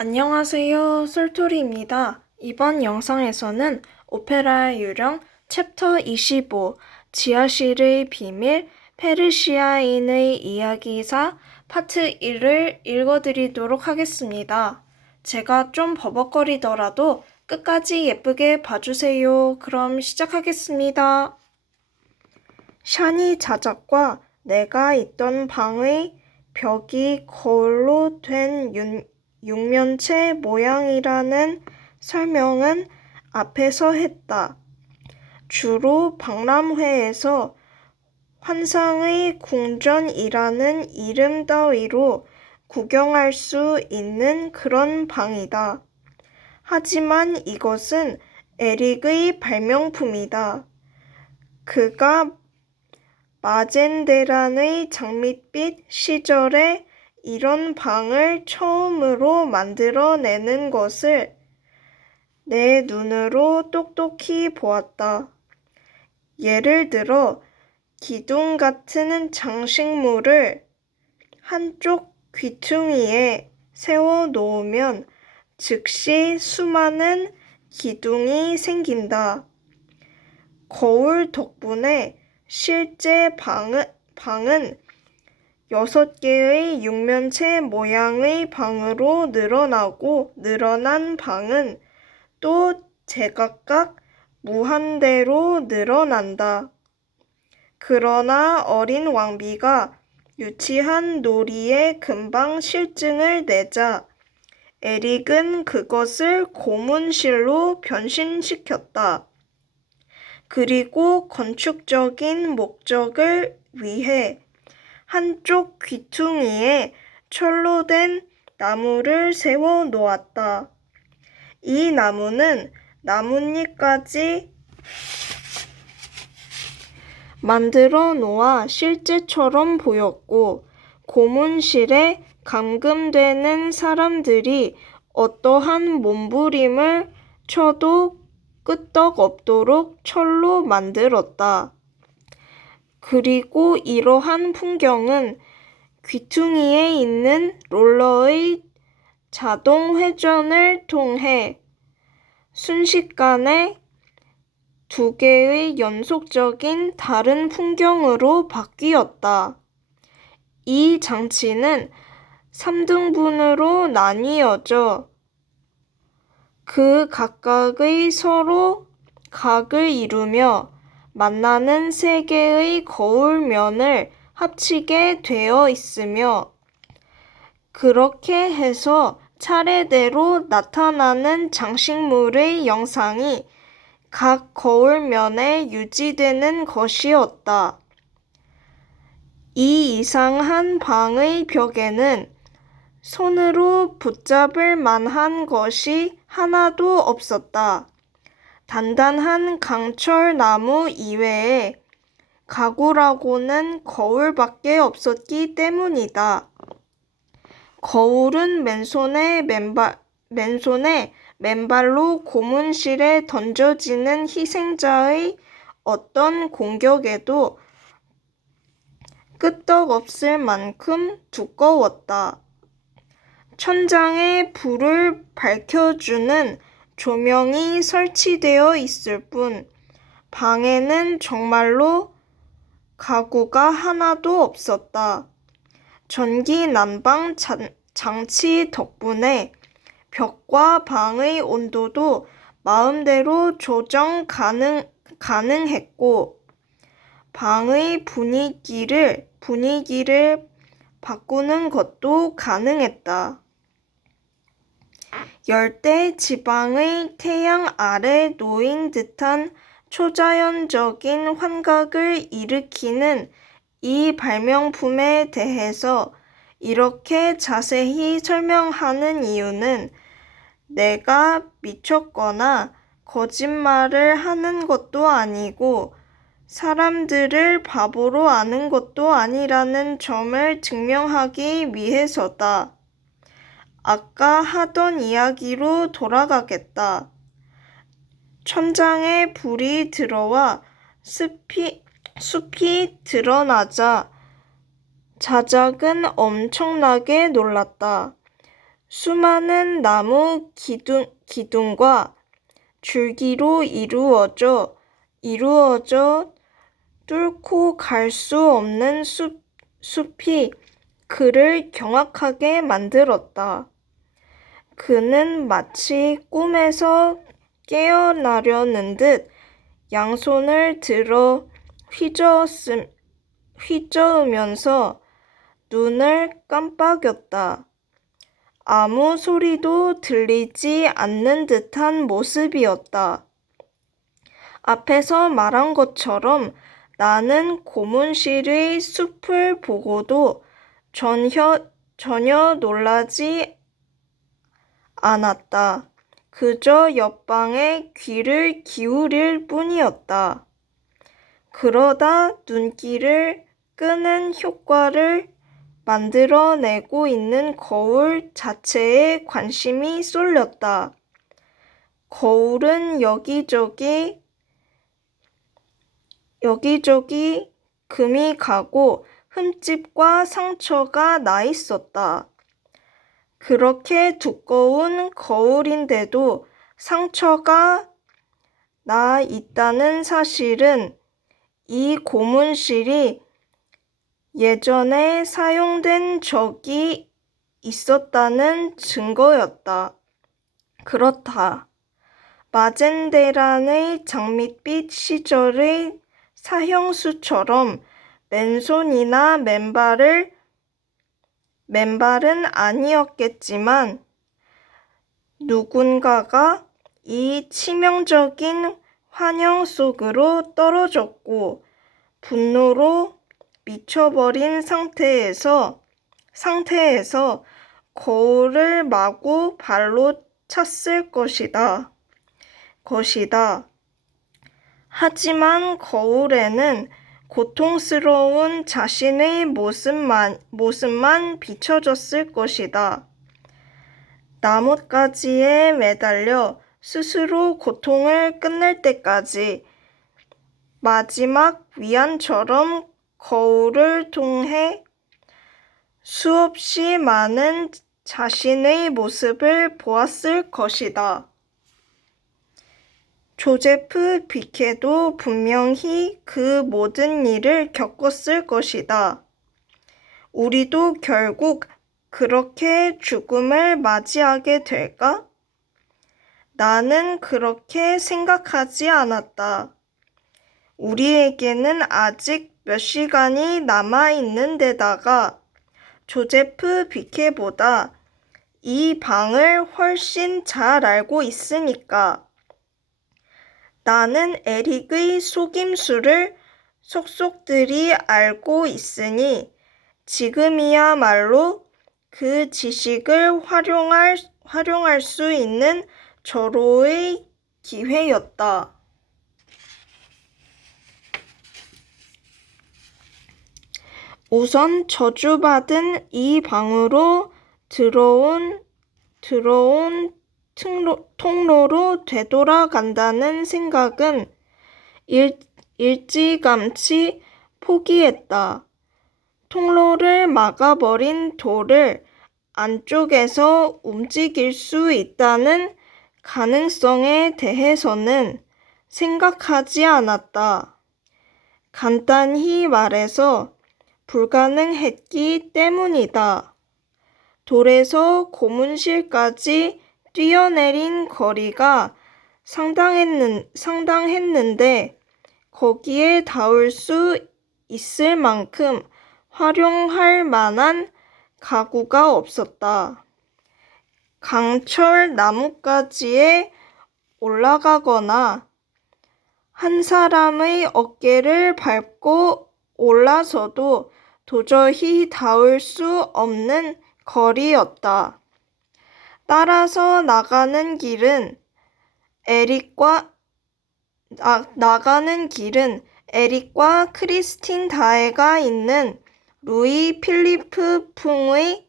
안녕하세요. 솔토리입니다. 이번 영상에서는 오페라 유령 챕터 25 지하실의 비밀 페르시아인의 이야기사 파트 1을 읽어드리도록 하겠습니다. 제가 좀 버벅거리더라도 끝까지 예쁘게 봐주세요. 그럼 시작하겠습니다. 샤니 자작과 내가 있던 방의 벽이 거울로 된 육면체 모양이라는 설명은 앞에서 했다. 주로 박람회에서 환상의 궁전이라는 이름 따위로 구경할 수 있는 그런 방이다. 하지만 이것은 에릭의 발명품이다. 그가 마젠데란의 장밋빛 시절에 이런 방을 처음으로 만들어내는 것을 내 눈으로 똑똑히 보았다. 예를 들어 기둥 같은 장식물을 한쪽 귀퉁이에 세워놓으면 즉시 수많은 기둥이 생긴다. 거울 덕분에 실제 방은 6개의 육면체 모양의 방으로 늘어나고 늘어난 방은 또 제각각 무한대로 늘어난다. 그러나 어린 왕비가 유치한 놀이에 금방 실증을 내자 에릭은 그것을 고문실로 변신시켰다. 그리고 건축적인 목적을 위해 한쪽 귀퉁이에 철로 된 나무를 세워 놓았다. 이 나무는 나뭇잎까지 만들어 놓아 실제처럼 보였고 고문실에 감금되는 사람들이 어떠한 몸부림을 쳐도 끄떡없도록 철로 만들었다. 그리고 이러한 풍경은 귀퉁이에 있는 롤러의 자동 회전을 통해 순식간에 2개의 연속적인 다른 풍경으로 바뀌었다. 이 장치는 3등분으로 나뉘어져 그 각각의 서로 각을 이루며 만나는 3개의 거울면을 합치게 되어 있으며 그렇게 해서 차례대로 나타나는 장식물의 영상이 각 거울면에 유지되는 것이었다. 이 이상한 방의 벽에는 손으로 붙잡을 만한 것이 하나도 없었다. 단단한 강철 나무 이외에 가구라고는 거울밖에 없었기 때문이다. 거울은 맨발로 고문실에 던져지는 희생자의 어떤 공격에도 끄떡없을 만큼 두꺼웠다. 천장에 불을 밝혀주는 조명이 설치되어 있을 뿐 방에는 정말로 가구가 하나도 없었다. 전기 난방 장치 덕분에 벽과 방의 온도도 마음대로 조정 가능했고 방의 분위기를 바꾸는 것도 가능했다. 열대 지방의 태양 아래 놓인 듯한 초자연적인 환각을 일으키는 이 발명품에 대해서 이렇게 자세히 설명하는 이유는 내가 미쳤거나 거짓말을 하는 것도 아니고 사람들을 바보로 아는 것도 아니라는 점을 증명하기 위해서다. 아까 하던 이야기로 돌아가겠다. 천장에 불이 들어와 숲이 드러나자 자작은 엄청나게 놀랐다. 수많은 나무 기둥과 줄기로 이루어져 뚫고 갈 수 없는 숲이 그를 경악하게 만들었다. 그는 마치 꿈에서 깨어나려는 듯 양손을 들어 휘저으면서 눈을 깜빡였다. 아무 소리도 들리지 않는 듯한 모습이었다. 앞에서 말한 것처럼 나는 고문실의 숲을 보고도 전혀 놀라지 않았다. 그저 옆방에 귀를 기울일 뿐이었다. 그러다 눈길을 끄는 효과를 만들어내고 있는 거울 자체에 관심이 쏠렸다. 거울은 여기저기 금이 가고 흠집과 상처가 나 있었다. 그렇게 두꺼운 거울인데도 상처가 나 있다는 사실은 이 고문실이 예전에 사용된 적이 있었다는 증거였다. 그렇다. 마젠데란의 장밋빛 시절의 사형수처럼 맨손이나 맨발은 아니었겠지만 누군가가 이 치명적인 환영 속으로 떨어졌고 분노로 미쳐버린 상태에서 거울을 마구 발로 찼을 것이다. 하지만 거울에는 고통스러운 자신의 모습만 비춰졌을 것이다. 나뭇가지에 매달려 스스로 고통을 끝낼 때까지 마지막 위안처럼 거울을 통해 수없이 많은 자신의 모습을 보았을 것이다. 조제프 비케도 분명히 그 모든 일을 겪었을 것이다. 우리도 결국 그렇게 죽음을 맞이하게 될까? 나는 그렇게 생각하지 않았다. 우리에게는 아직 몇 시간이 남아있는 데다가 조제프 비케보다 이 방을 훨씬 잘 알고 있으니까. 나는 에릭의 속임수를 속속들이 알고 있으니 지금이야말로 그 지식을 활용할 수 있는 절호의 기회였다. 우선 저주받은 이 방으로 들어온 통로로 되돌아간다는 생각은 일찌감치 포기했다. 통로를 막아버린 돌을 안쪽에서 움직일 수 있다는 가능성에 대해서는 생각하지 않았다. 간단히 말해서 불가능했기 때문이다. 돌에서 고문실까지 뛰어내린 거리가 상당했는데 거기에 닿을 수 있을 만큼 활용할 만한 가구가 없었다. 강철 나뭇가지에 올라가거나 한 사람의 어깨를 밟고 올라서도 도저히 닿을 수 없는 거리였다. 따라서 나가는 길은 에릭과 크리스틴 다에가 있는 루이 필리프 풍의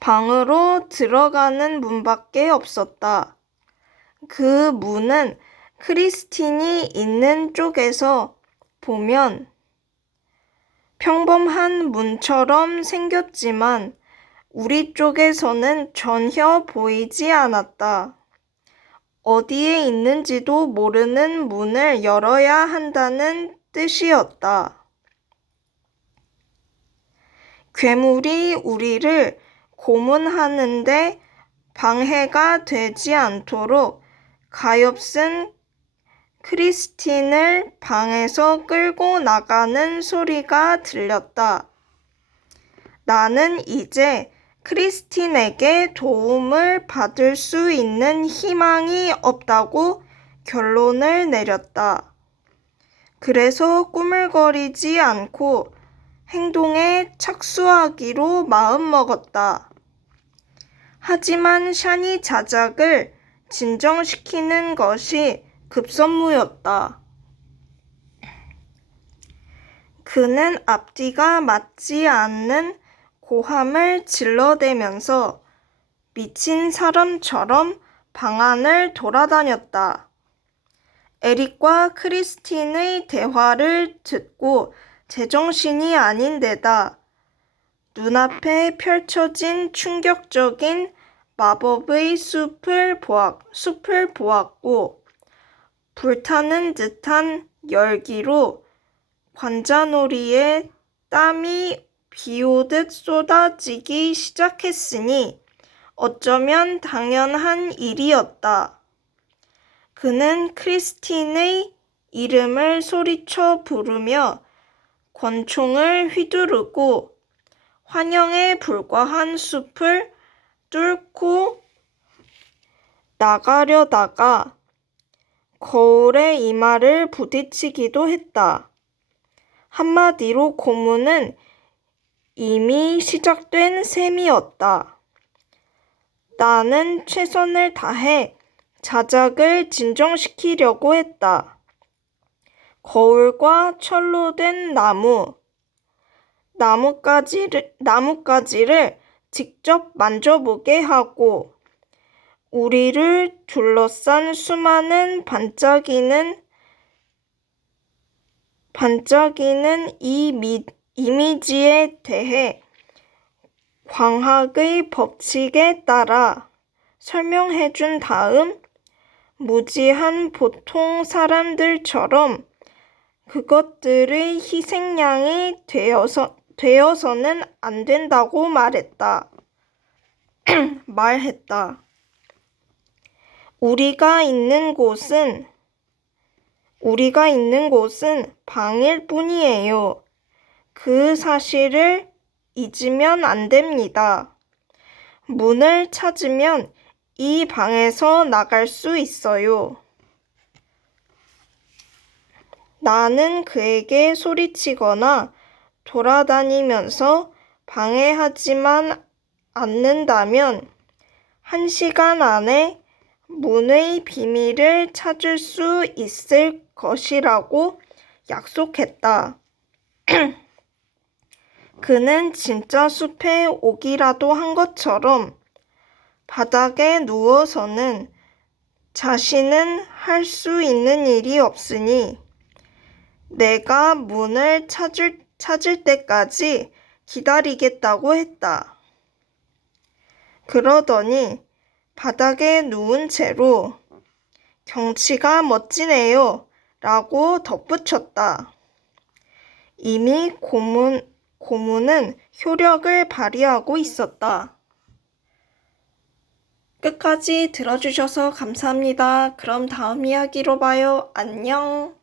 방으로 들어가는 문밖에 없었다. 그 문은 크리스틴이 있는 쪽에서 보면 평범한 문처럼 생겼지만 우리 쪽에서는 전혀 보이지 않았다. 어디에 있는지도 모르는 문을 열어야 한다는 뜻이었다. 괴물이 우리를 고문하는데 방해가 되지 않도록 가엾은 크리스틴을 방에서 끌고 나가는 소리가 들렸다. 나는 이제 크리스틴에게 도움을 받을 수 있는 희망이 없다고 결론을 내렸다. 그래서 꾸물거리지 않고 행동에 착수하기로 마음먹었다. 하지만 샤니 자작을 진정시키는 것이 급선무였다. 그는 앞뒤가 맞지 않는 고함을 질러대면서 미친 사람처럼 방 안을 돌아다녔다. 에릭과 크리스틴의 대화를 듣고 제정신이 아닌 데다 눈앞에 펼쳐진 충격적인 마법의 숲을 보았고 불타는 듯한 열기로 관자놀이에 땀이 비오듯 쏟아지기 시작했으니 어쩌면 당연한 일이었다. 그는 크리스틴의 이름을 소리쳐 부르며 권총을 휘두르고 환영에 불과한 숲을 뚫고 나가려다가 거울에 이마를 부딪히기도 했다. 한마디로 고문은 이미 시작된 셈이었다. 나는 최선을 다해 자작을 진정시키려고 했다. 거울과 철로 된 나뭇가지를 직접 만져보게 하고 우리를 둘러싼 수많은 반짝이는 이 이미지에 대해 광학의 법칙에 따라 설명해 준 다음 무지한 보통 사람들처럼 그것들의 희생양이 되어서는 안 된다고 말했다. 우리가 있는 곳은 방일 뿐이에요. 그 사실을 잊으면 안 됩니다. 문을 찾으면 이 방에서 나갈 수 있어요. 나는 그에게 소리치거나 돌아다니면서 방해하지만 않는다면 1시간 안에 문의 비밀을 찾을 수 있을 것이라고 약속했다. 그는 진짜 숲에 오기라도 한 것처럼 바닥에 누워서는 자신은 할 수 있는 일이 없으니 내가 문을 찾을 때까지 기다리겠다고 했다. 그러더니 바닥에 누운 채로 경치가 멋지네요 라고 덧붙였다. 이미 고문은 효력을 발휘하고 있었다. 끝까지 들어주셔서 감사합니다. 그럼 다음 이야기로 봐요. 안녕.